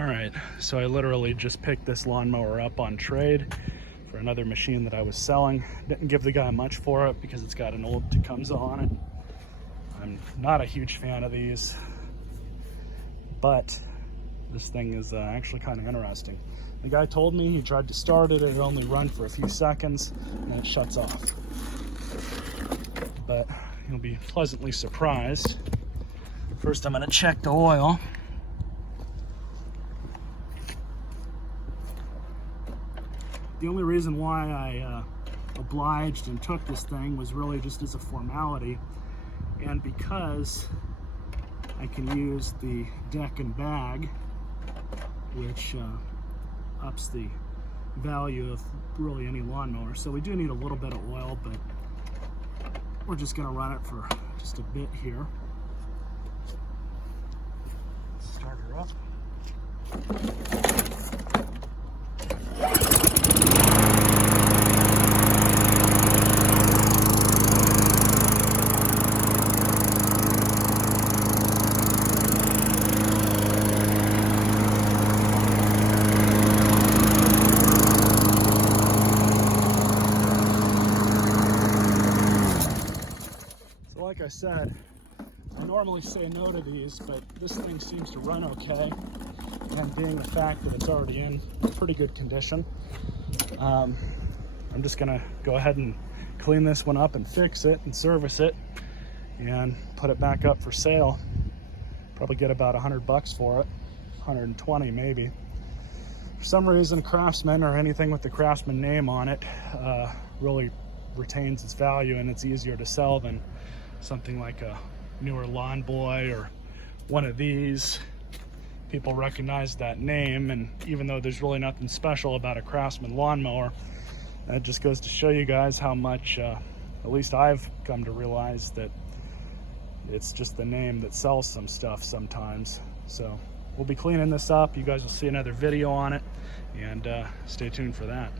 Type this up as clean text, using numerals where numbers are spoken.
All right, so I literally just picked this lawnmower up on trade for another machine that I was selling. Didn't give the guy much for it because it's got an old Tecumseh on it. I'm not a huge fan of these, but this thing is actually kind of interesting. The guy told me he tried to start it, it'd only run for a few seconds, and then it shuts off. But you'll be pleasantly surprised. First, I'm gonna check the oil. The only reason why I obliged and took this thing was really just as a formality, and because I can use the deck and bag, which ups the value of really any lawnmower. So we do need a little bit of oil, but we're just gonna run it for just a bit here. Start her up. Like I said, I normally say no to these, but this thing seems to run okay, and being the fact that it's already in pretty good condition, I'm just gonna go ahead and clean this one up and fix it and service it and put it back up for sale. Probably get about $100 for it, 120 maybe. For some reason, Craftsman or anything with the Craftsman name on it really retains its value, and it's easier to sell than something like a newer Lawn Boy or one of these. People recognize that name, and even though there's really nothing special about a Craftsman lawnmower, that just goes to show you guys how much, at least I've come to realize, that it's just the name that sells some stuff sometimes. So we'll be cleaning this up. You guys will see another video on it, and stay tuned for that.